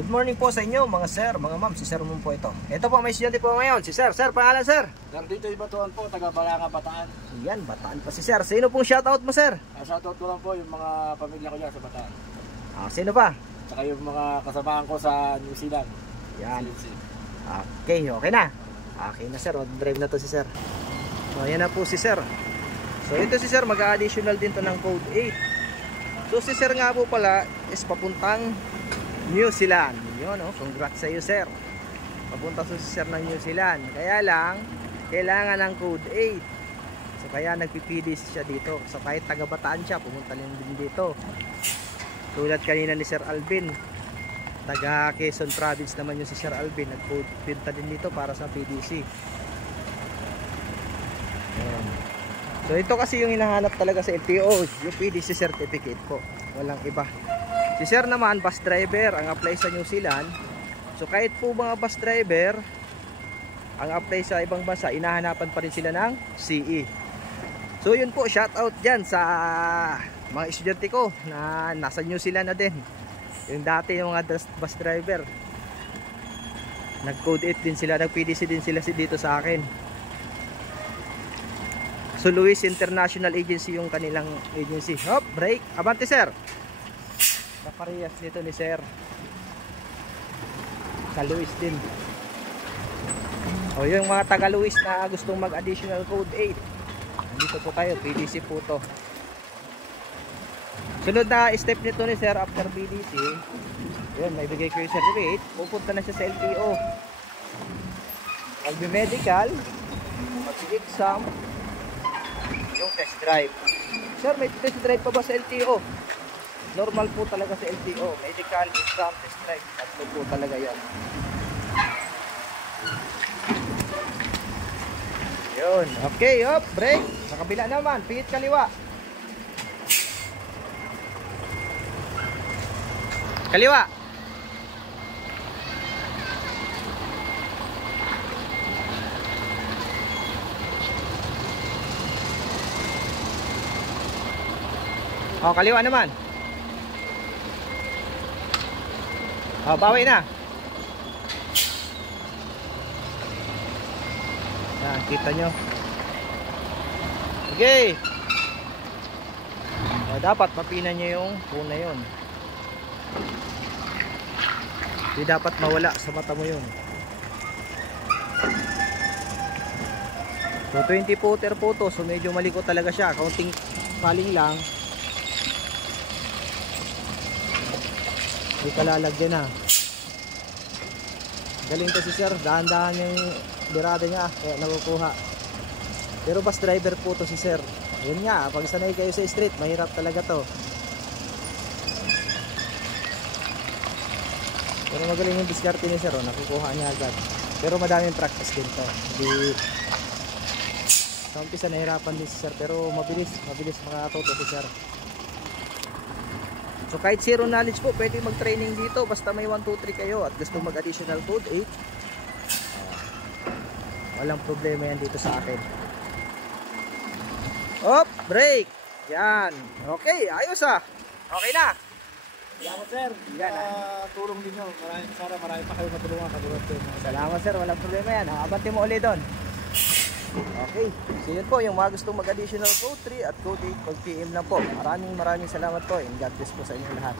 Good morning po sa inyo mga sir, mga ma'am. Si Sir Moon po ito. Ito po, may estudyante po ngayon. Si Sir. Sir, pangalan Sir? Dito yung Batuan po, taga Balanga, Bataan. Yan, Bataan pa si Sir. Sino pong shoutout mo Sir? Shoutout ko lang po yung mga pamilya ko dyan sa Bataan. Sino pa? Tsaka yung mga kasamahan ko sa New Zealand. Yan. Okay, okay na. Okay na Sir, drive na to si Sir. So, yan na po si Sir. So, ito si Sir, mag-additional din to ng code 8. So, si Sir nga po pala is papuntang New Zealand. Yun, oh, congrats sa iyo Sir. Papunta si Sir ng New Zealand. Kaya lang, kailangan ng code 8. So, kaya nagpipidis siya dito. So, kahit taga Bataan siya, pumunta din dito. Tulad kanina ni Sir Alvin, taga Quezon Province naman yung si Sir Alvin, nagpunta din dito para sa PDC. Ayan. So ito kasi yung hinahanap talaga sa LTO, yung PDC certificate po, walang iba. Si Sir naman, bus driver ang apply sa New Zealand. So kahit po mga bus driver ang apply sa ibang bansa, inahanapan pa rin sila ng CE. So yun po, shout out dyan sa mga estudyante ko na nasa New Zealand na din. Yung dati yung mga bus driver, nag code 8 din sila, nag PDC din sila dito sa akin. So Luis International Agency yung kanilang agency. Hop, break, abante Sir. Kaparehas nito ni Sir sa Luis din. O yung mga taga Luis na gustong mag additional code 8, dito po tayo, PDC po to. Sunod na step nito ni Sir after PDC, yun, may bigay ko yung certificate, pupunta na siya sa LTO, magbi-medical, mag-exam, yung test drive. Sir, may test drive pa ba sa LTO? Normal po talaga sa LTO, medical, exam, test drive, tatlo po talaga yan. Yun, okay, hop, break. Sa kabila naman, pihit kaliwa. Kaliwa. Oh, kaliwa naman. Oh, bawi na. Yan, kita nyo. Okay. Oh, dapat mapinan nyo yung puna yun. Hindi dapat mawala sa mata mo yun. So 20 footer po to. So medyo maliko talaga siya. Kaunting paling lang. Hindi ka lalagyan na. Galing to si Sir. Dahan-dahan yung birada niya. Kaya nakukuha. Pero bus driver po to si Sir. Yun nga. Pag sanay kayo sa street, mahirap talaga to. Pero magaling yung diskarte ni Sir, nakukuha niya agad. Pero madaming practice din to. Hindi, sa umpisa nahirapan din si Sir, pero mabilis makakatuto si Sir. So kahit zero knowledge po, pwede mag-training dito. Basta may 1, 2, 3 kayo at gusto mag-additional code 8, walang problema yan dito sa akin. Hop, break. Yan. Okay, ayos ah. Okay na. Salamat Sir, yan, tulong din nyo. Marami pa kayo matulungan. Salamat Sir, walang problema yan. Abante mo ulit doon. Okay, so yun po yung mga gustong mag-additional code 3 at code 8 pag PM lang po. Maraming salamat po and God bless po sa inyo lahat.